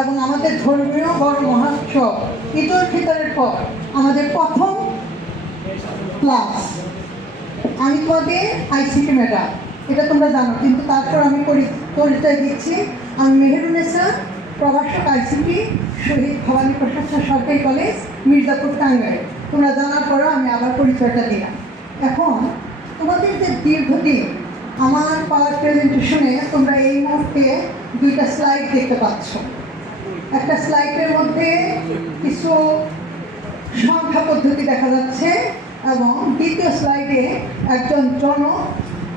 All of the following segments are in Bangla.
এবং আমাদের ধর্মীয় বড় মহোৎসব ঈদ উল ফিতরের পর আমাদের প্রথম ক্লাস। আমি তোমাদের আইসিটি ম্যাডাম, এটা তোমরা জানো, কিন্তু তারপর আমি পরিচয় দিচ্ছি। আমি মেহেরুন্নেসা, প্রভাষক আইসিটি, শহীদ ভবানী প্রসাদ সরকারি কলেজ, মির্জাপুর, টাঙ্গাইল। তোমরা জানার পরেও আমি আবার পরিচয়টা দিলাম। এখন তোমাদের যে দীর্ঘদিন আমার পাওয়ার প্রেজেন্টেশনে তোমরা এই মুহূর্তে দুইটা স্লাইড দেখতে পাচ্ছ। একটা স্লাইডের মধ্যে কিছু সংখ্যা পদ্ধতি দেখা যাচ্ছে এবং দ্বিতীয় স্লাইডে একজন জনক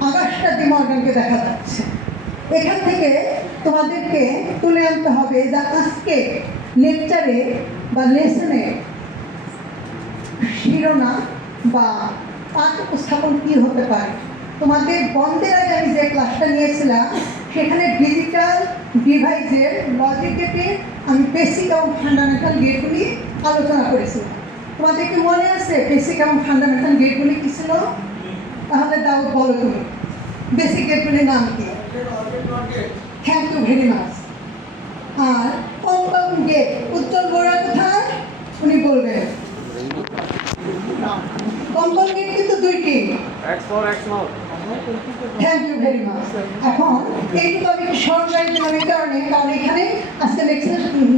আগাস্টা ডি মর্গানকে দেখা যাচ্ছে। এখান থেকে তোমাদেরকে তুলে আনতে হবে যে আজকে লেকচারে বা লেসনে শিরোনাম বা পাঠ উপস্থাপন কী হতে পারে। তোমাদের বন্ধের আগে আমি যে ক্লাসটা নিয়েছিলাম সেখানে ডিজিটাল ডিভাইসের লজিকেটে আমি বেসিক এবং ফান্ডামেন্টাল গেটগুলি আলোচনা করেছিলাম। তোমাদের কি মনে আছে বেসিক এবং ফান্ডামেন্টাল গেটগুলি কী ছিল? তাহলে দাও, বলো তুমি বেসিক গেটগুলির নাম কি? Thank you very much. আর কম্পাউন্ড গেট, উজ্জ্বল বড়া কোথায়? উনি বলবেন। কম্পাউন্ড গেট কিন্তু দুইটি। Thank you very much. এখন এইটুকু আমি সরকারি দিলাম এই কারণে, কারণ এখানে আজকে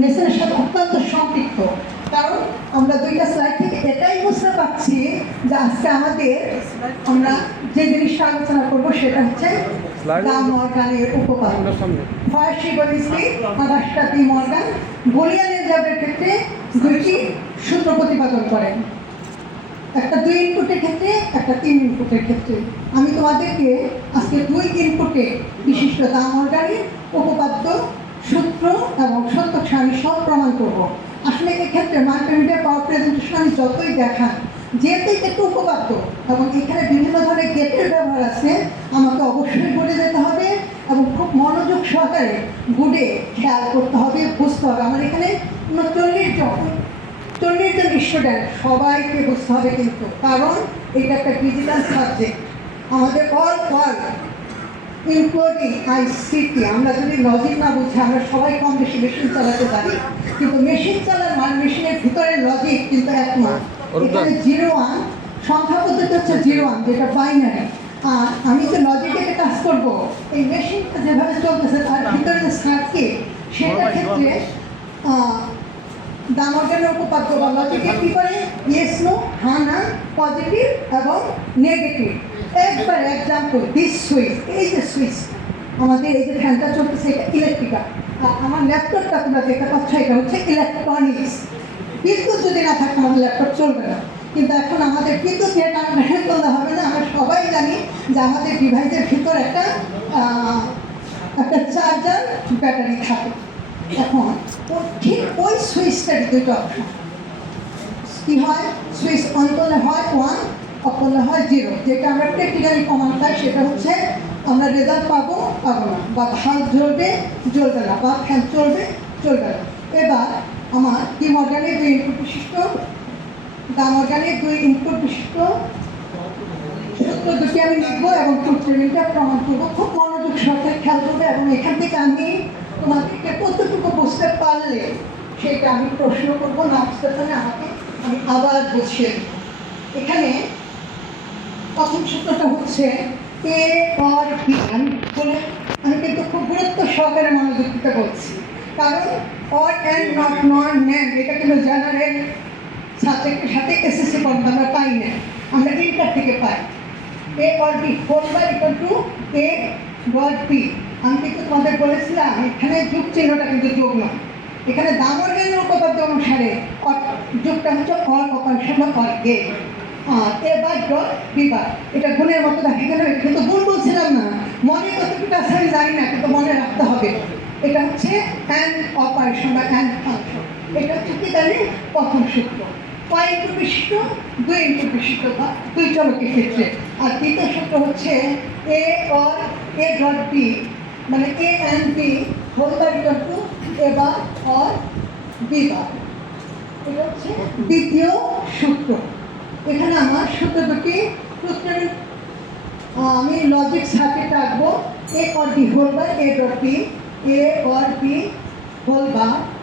লেসনের সাথে অত্যন্ত সম্পৃক্ত। কারণ আমরা দুইটা স্লাইড থেকে এটাই বুঝতে পারছি যে আজকে আমরা যে জিনিসটা আলোচনা করবো সেটা হচ্ছে ডা মর্গানের উপপাদ্য। ফরাসি গণিতবিদ আগাস্টা ডি মর্গান বুলিয়ান এলজেব্রার ক্ষেত্রে দুইটি সূত্র প্রতিপাদন করেন, একটা 2 ইনপুটের ক্ষেত্রে, একটা 3 ইনপুটের ক্ষেত্রে। আমি তোমাদেরকে আজকে 2 ইনপুটে বিশিষ্ট ডা মর্গানের উপপাদ্য, সূত্র এবং সত্য সারণী সব প্রমাণ করব। আসলে এক্ষেত্রে মাল্টিমিডিয়া পাওয়ার প্রেজেন্টেশন আমি যতই দেখান, যেহেতু এটা একটু উপপাদ্য এবং এখানে বিভিন্ন ধরনের গেটের ব্যবহার আছে, আমাকে অবশ্যই বলে যেতে হবে এবং খুব মনোযোগ সহকারে গুডে খেয়াল করতে হবে, বুঝতে হবে। আমার এখানে 40 জন স্টুডেন্ট, সবাইকে বুঝতে হবে কিন্তু, কারণ এটা একটা ডিজিটাল সাবজেক্ট। আমাদের অল ইনক্লুডিং আইসিটি, আমরা যদি লজিক না বুঝি আমরা সবাই কম বেশি মেশিন চালাতে পারি, কিন্তু মেশিন চালার মেশিনের ভিতরে লজিক কিন্তু এক না। এখানে 0-1 সংখ্যা পদ্ধতি হচ্ছে 0-1, যেটা বাইনারি। আর আমি যে লজিকে কাজ করব, এই মেশিনটা যেভাবে চলতেছে তার ভিতরে যে সার্কিট, সেটার ক্ষেত্রে ডা মর্গানের উপপাদ্য বা লজিকে কী করে? ইয়েস নো, হ্যাঁ না, পজিটিভ এবং নেগেটিভ। একবার এক্সাম্পল, দিস সুইচ, এই যে সুইচ আমাদের এই যে ফ্যানটা চলতেছে এটা ইলেকট্রিক্যাল, আর আমার ল্যাপটপটা তোমরা দেখতে পাচ্ছ এটা হচ্ছে ইলেকট্রনিক্স। বিদ্যুৎ যদি না থাকে আমাদের ল্যাপটপ চলবে না। কিন্তু এখন আমাদের বিদ্যুৎ নিয়ে টানাটানি করলে হবে না। আমরা সবাই জানি যে আমাদের ডিভাইসের ভিতর একটা চার্জার ব্যাটারি থাকে। এখন ঠিক ওই সুইচটার দুটো অপশন কী হয়, সুইচ অন করলে হয় 1, অফ করলে হয় 0। যেটা আমরা প্র্যাকটিক্যালি প্রমাণ পাই সেটা হচ্ছে আমরা রেজাল্ট পাবো না, বা ভাল্ব জ্বলবে না, বা ফ্যান চলবে না। এবার আমার ডি মর্গানের 2 ইনপুট বিশিষ্ট, ডা মর্গানের 2 ইনপুট বিশিষ্ট সূত্র দুটি আমি লিখবো এবং সূত্রটা প্রমাণ করবো। খুব মনোযোগ সহকারে খেয়াল করবে এবং এখান থেকে আমি তোমাদেরকে কতটুকু বুঝতে পারলে সেটা আমি প্রশ্ন করবো, না বুঝতে পারলে আমি আবার বুঝিয়ে দেব। এখানে প্রথম সূত্রটা হচ্ছে এ অর বি। আমি কিন্তু খুব গুরুত্ব সহকারে মনোযোগ দিতে বলছি, কারণ অর অ্যান্ড নট ন্যান্ড এটা কিন্তু জেনারেল সাবজেক্টের সাথে এসএসসি পর্যন্ত আমরা পাই না, আমরা ইন্টার থেকে পাই। A or B whole bar equal to A dot B. আমি কিন্তু তোমাদের বলেছিলাম এখানে যোগ চিহ্নটা কিন্তু যোগ নয়, এখানে ডা মর্গানের উপপাদ্য অনুসারে যোগটা হচ্ছে অর অপারেশন বা অর গেট। আর A bar dot B bar এটা গুণের মতো দেখা গেল, কিন্তু গুণ বলছিলাম না, মনে কতটুকু আছে আমি জানি না, কিন্তু মনে রাখতে হবে। এটা হচ্ছে অ্যান্ড অপারেশন বা অ্যান্ড ফাংশন। এটা হচ্ছে কি জানি প্রথম সূত্র। কয় ইনপুট বিশিষ্ট? 2 ইনপুট বিশিষ্ট বা 2 চলকের ক্ষেত্রে। আর দ্বিতীয় সূত্র হচ্ছে A or A dot B, মানে A and B whole bar equal to A bar or B bar. এটা হচ্ছে দ্বিতীয় সূত্র। এখানে আমার সূত্র দুটি, সূত্রের আমি লজিক সার্কিট রাখবো A or B whole bar A dot B, A or B whole bar